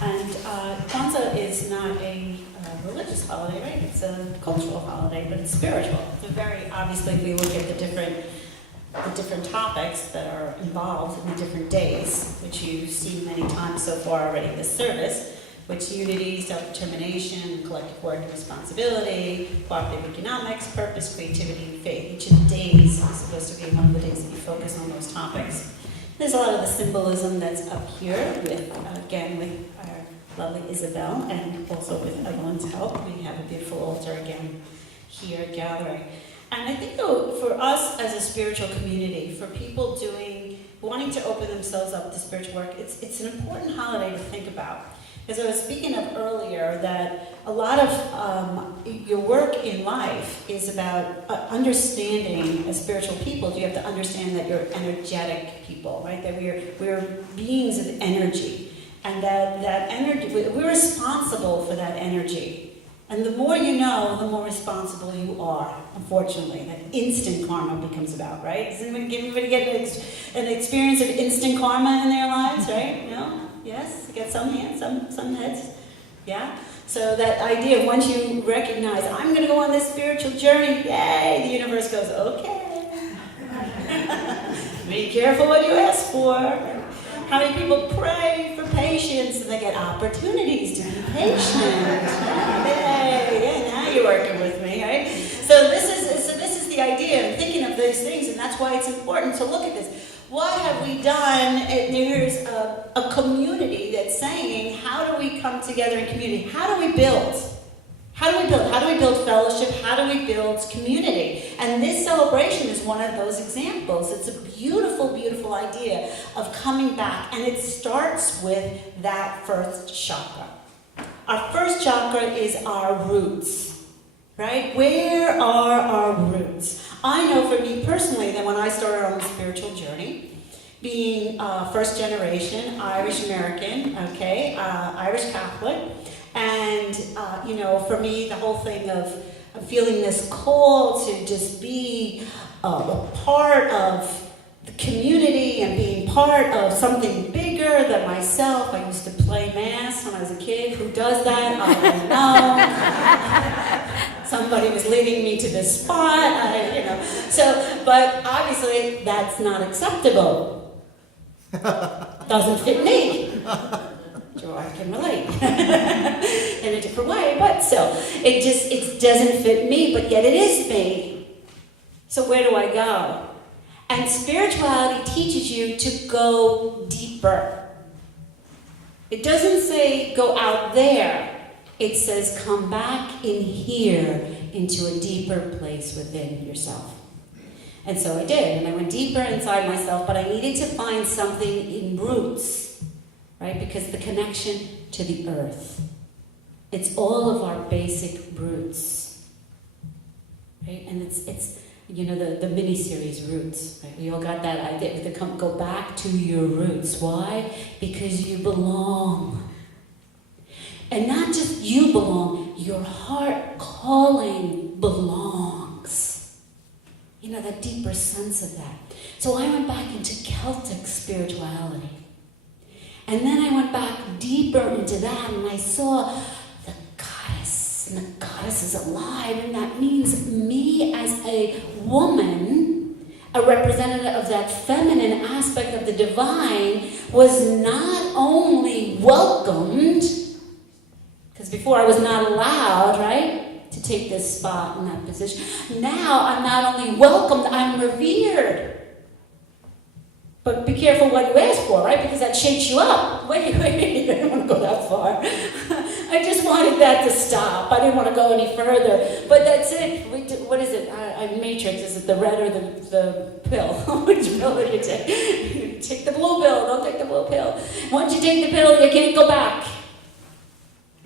And Kwanza is not a religious holiday, right? It's a cultural holiday, but it's spiritual. So very obviously, if we look at the different topics that are involved in the different days, which you've seen many times so far already in this service, which unity, self-determination, collective work and responsibility, cooperative economics, purpose, creativity, and faith. Each of the days is supposed to be one of the days that you focus on those topics. There's a lot of the symbolism that's up here with, again, with our lovely Isabel, and also with Evelyn's help. We have a beautiful altar again here gathering. And I think, though, for us as a spiritual community, for people wanting to open themselves up to spiritual work, it's an important holiday to think about. As I was speaking of earlier, that a lot of your work in life is about understanding, as spiritual people, you have to understand that you're energetic people, right? That we're beings of energy, and that energy, we're responsible for that energy. And the more you know, the more responsible you are, unfortunately. That instant karma becomes about, right? Does anybody get an experience of instant karma in their lives, right? No? Yes? You got some hands, some heads? Yeah? So that idea of once you recognize, I'm going to go on this spiritual journey, yay, the universe goes, okay. Be careful what you ask for. How many people pray for patience and they get opportunities to be patient? Yay, now you're working with me, right? So this is the idea of thinking of these things, and that's why it's important to look at this. What have we done? There's a community that's saying, how do we come together in community? How do we build? How do we build? How do we build fellowship? How do we build community? And this celebration is one of those examples. It's a beautiful, beautiful idea of coming back. And it starts with that first chakra. Our first chakra is our roots, right? Where are our roots? I know for me personally that when I started on the spiritual journey, being first generation, Irish American, Irish Catholic, and, for me, the whole thing of feeling this call to just be a part of the community and being part of something bigger than myself. I used to play Mass when I was a kid. Who does that? I don't know. Somebody was leading me to this spot, but obviously that's not acceptable. Doesn't fit me. JoAnn can relate in a different way, but still, it doesn't fit me, but yet it is me. So where do I go? And spirituality teaches you to go deeper. It doesn't say go out there. It says come back in here into a deeper place within yourself. And so I did, and I went deeper inside myself, but I needed to find something in roots, right? Because the connection to the earth. It's all of our basic roots, right? And it's the mini-series Roots, right? We all got that idea to go back to your roots. Why? Because you belong. And not just you belong, your heart calling belongs. That deeper sense of that. So I went back into Celtic spirituality. And then I went back deeper into that, and I saw the goddess, and the goddess is alive, and that means me as a woman, a representative of that feminine aspect of the divine, was not only welcomed, because before I was not allowed, right, to take this spot in that position. Now I'm not only welcomed, I'm revered. But be careful what you ask for, right? Because that shakes you up. Wait, I don't want to go that far. I just wanted that to stop. I didn't want to go any further. But that's it. What is it? Matrix. Is it the red or the pill? Which pill do you take? Take the blue pill. Don't take the blue pill. Once you take the pill, you can't go back.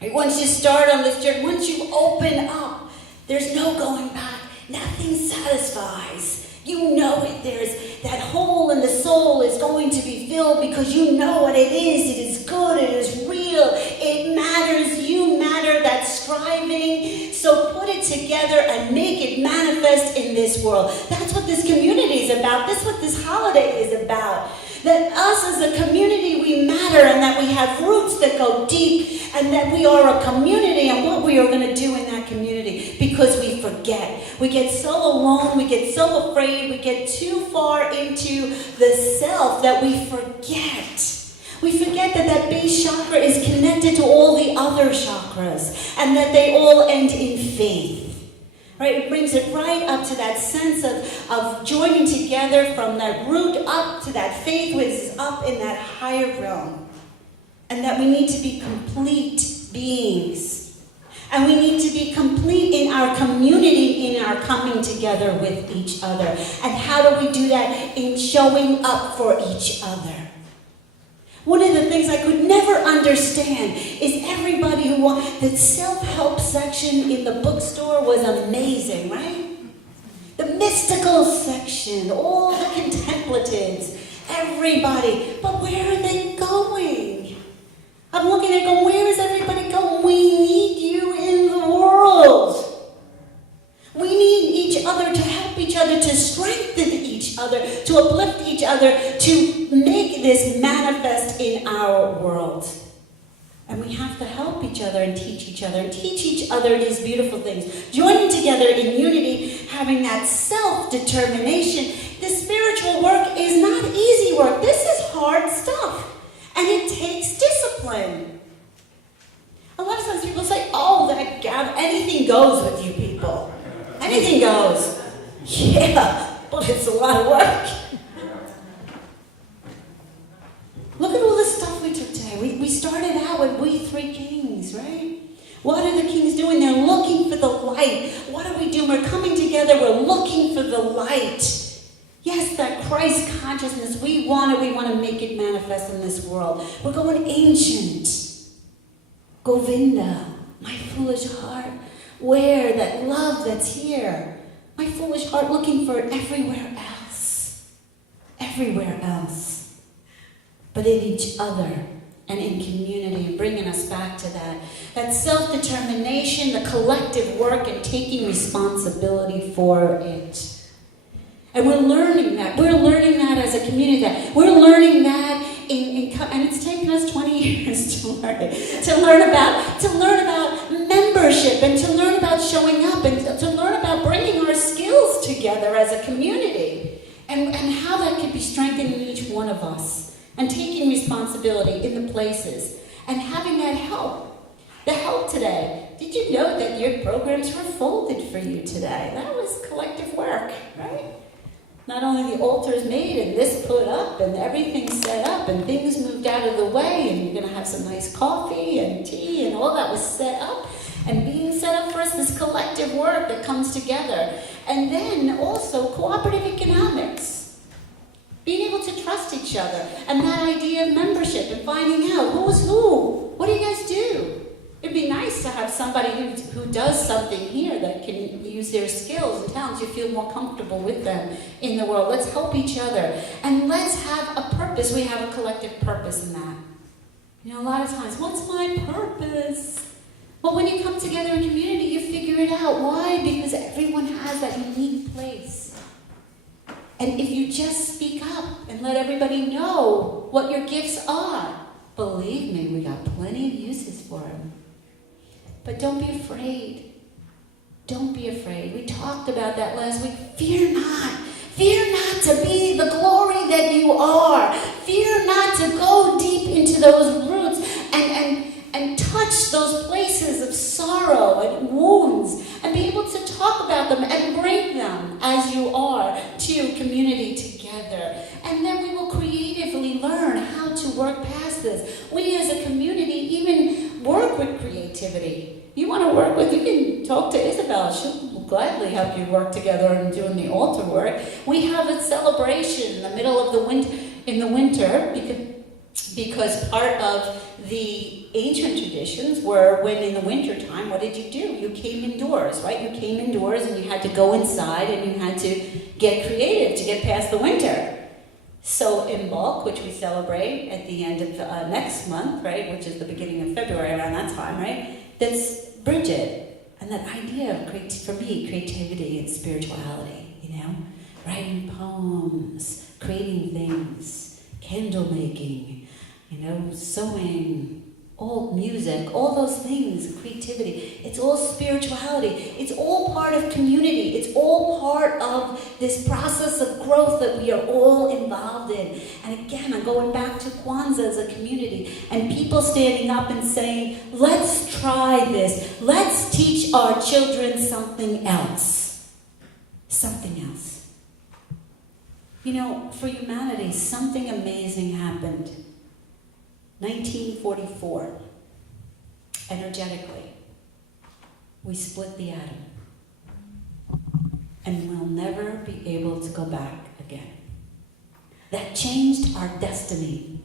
Once you start on this journey, once you open up, there's no going back. Nothing satisfies. You know it. There's that hole in the soul is going to be filled because you know what it is. It is good. It is real. It matters. You matter. That's striving. So put it together and make it manifest in this world. That's what this community is about. That's what this holiday is about. That us as a community, we matter, and that we have roots that go deep, and that we are a community, and what we are going to do in that community, because we forget. We get so alone, we get so afraid, we get too far into the self that we forget. We forget that that base chakra is connected to all the other chakras, and that they all end in faith. Right? It brings it right up to that sense of joining together from that root up to that faith, which is up in that higher realm. And that we need to be complete beings. And we need to be complete in our community, in our coming together with each other. And how do we do that? In showing up for each other. One of the things I could never understand is everybody who wants... The self-help section in the bookstore was amazing, right? The mystical section, all the contemplatives, everybody. But where are they going? I'm looking at going, where is everybody going? We need you in the world. We need each other to help each other, to strengthen each other, to uplift each other, to make this manifest in our world. And we have to help each other and teach each other these beautiful things. Joining together in unity, having that self-determination. The spiritual work is not easy work. This is hard stuff. And it takes discipline. A lot of times people say, oh, that anything goes with you people. Anything goes. Yeah, but it's a lot of work. Look at all the stuff we took today. We started out with we three kings, right? What are the kings doing? They're looking for the light. What are we doing? We're coming together. We're looking for the light. Yes, that Christ consciousness. We want it. We want to make it manifest in this world. We're going ancient. Govinda, my foolish heart. Where that love that's here. My foolish heart looking for it everywhere else. Everywhere else. But in each other and in community, and bringing us back to that. That self-determination, the collective work, and taking responsibility for it. And we're learning that. We're learning that as a community. That we're learning that and it's taken us 20 years to learn about membership, and to learn about showing up, and to learn about bringing our skills together as a community, and how that could be strengthened in each one of us, and taking responsibility in the places, and having that help. The help today. Did you know that your programs were folded for you today? That was collective work, right? Not only the altar's made and this put up and everything's set up and things moved out of the way, and you're going to have some nice coffee and tea and all that was set up and being set up for us, this collective work that comes together. And then also cooperative economics. Being able to trust each other, and that idea of membership and finding out who's who. What do you guys do? It'd be nice to have somebody who does something here that can use their skills and talents. You feel more comfortable with them in the world. Let's help each other. And let's have a purpose. We have a collective purpose in that. You know, a lot of times, what's my purpose? Well, when you come together in community, you figure it out. Why? Because everyone has that unique place. And if you just speak up and let everybody know what your gifts are, believe me, we got plenty of uses for them. But don't be afraid. Don't be afraid. We talked about that last week. Fear not. Fear not to be the glory that you are. Fear not to go deep into those roots and touch those places of sorrow and wounds, and be able to talk about them and bring them as you are to community together. And then we will creatively learn how to work past this. We as a community even work with creativity. You want to work with, you can talk to Isabel. She'll gladly help you work together and doing the altar work. We have a celebration in the middle of the winter, because part of the ancient traditions were when in the winter time, what did you do? You came indoors, right? You came indoors and you had to go inside and you had to get creative to get past the winter. So Imbolc, which we celebrate at the end of next month, right, which is the beginning of February, around that time, right, that's Bridget, and that idea of, for me, creativity and spirituality, you know, writing poems, creating things, candle making, sewing, all music, all those things, creativity. It's all spirituality. It's all part of community. It's all part of this process of growth that we are all involved in. And again, I'm going back to Kwanza as a community and people standing up and saying, let's try this. Let's teach our children something else. Something else. For humanity, something amazing happened. 1944, energetically, we split the atom. And we'll never be able to go back again. That changed our destiny.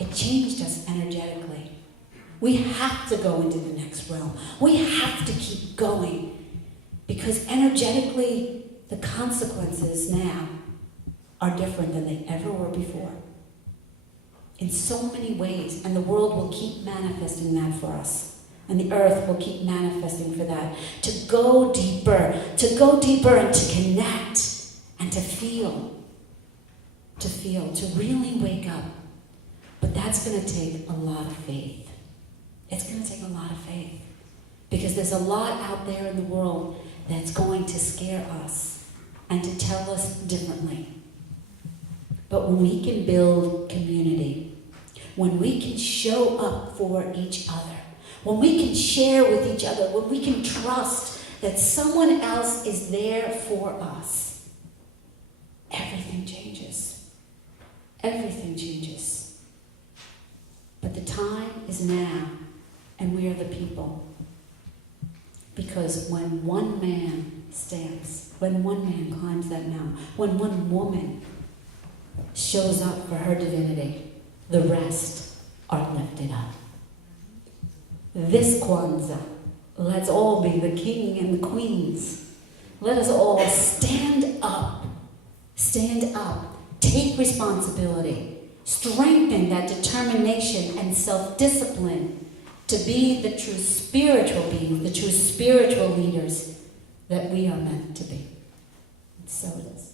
It changed us energetically. We have to go into the next realm. We have to keep going. Because energetically, the consequences now are different than they ever were before. In so many ways, and the world will keep manifesting that for us. And the earth will keep manifesting for that. To go deeper and to connect and to feel, to really wake up. But that's going to take a lot of faith. It's going to take a lot of faith. Because there's a lot out there in the world that's going to scare us and to tell us differently. But when we can build community, when we can show up for each other, when we can share with each other, when we can trust that someone else is there for us, everything changes. Everything changes. But the time is now, and we are the people. Because when one man stands, when one man climbs that mountain, when one woman shows up for her divinity, the rest are lifted up. This Kwanza, let's all be the king and the queens. Let us all stand up, take responsibility, strengthen that determination and self-discipline to be the true spiritual beings, the true spiritual leaders that we are meant to be. And so it is.